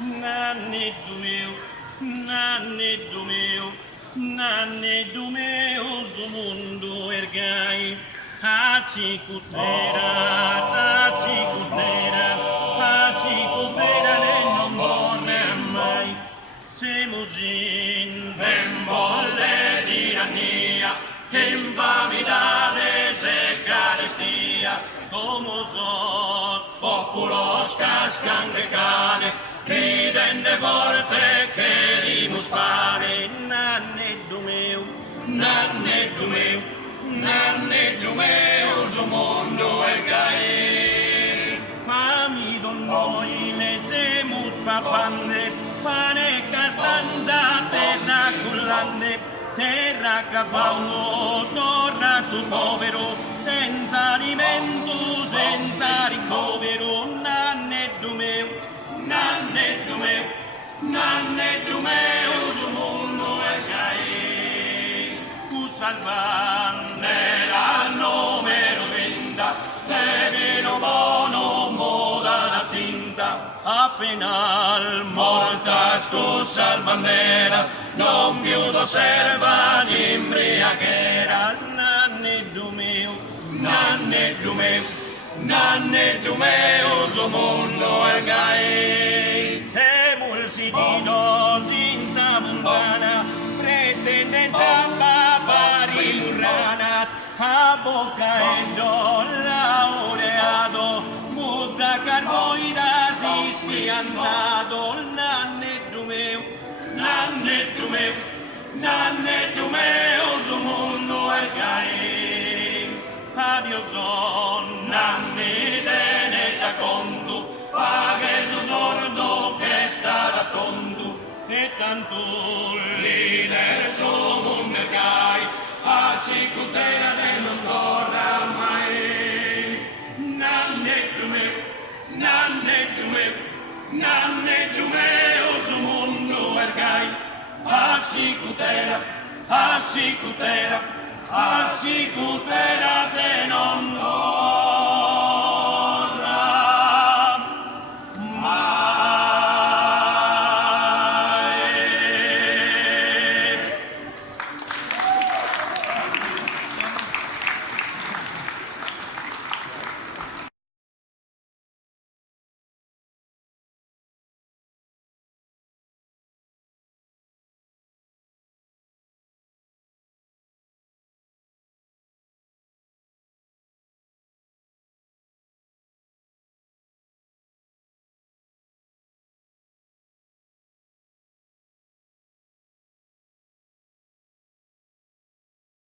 Naneddu meu, naneddu meu, naneddu meu, zo mundo ergai. Hacicutera, ne non vorre mai. Semugin, ben volle tirannia, infamidade se carestia, como sos, populos cascan de cane, riden de vorte che rimus fare. Naneddu meu, naneddu meu, naneddu meu, zo mondo ergai. Fami don noi ne semus papande, pane castanda, terra cullande, terra cavallo, torna sul povero, senza alimento, senza ricovero. Naneddu meu, naneddu meu, naneddu meu, zo mondo ergai. Salvande la numero 30, de vino bono moda la tinta, appena al mortas cosas banderas, non più osserva l'imbriacheras. Naneddu meu, naneddu meu, naneddu meu, zo mondo ergai. Emulsidinos in sabundana, pretende samba parilurranas, abocaendo laureado, muzza carboidas ispiantado. Naneddu meu, naneddu meu, naneddu meu, zo mundo ergai. Adios on, nannidene da conto, paghe zo sordo che da tonto, e tanto leader somun ergai, hacicutera de non torna mai. Naneddu meu, naneddu meu, naneddu meu, zo mundo ergai, hacicutera, hacicutera, hacicutera de non torna.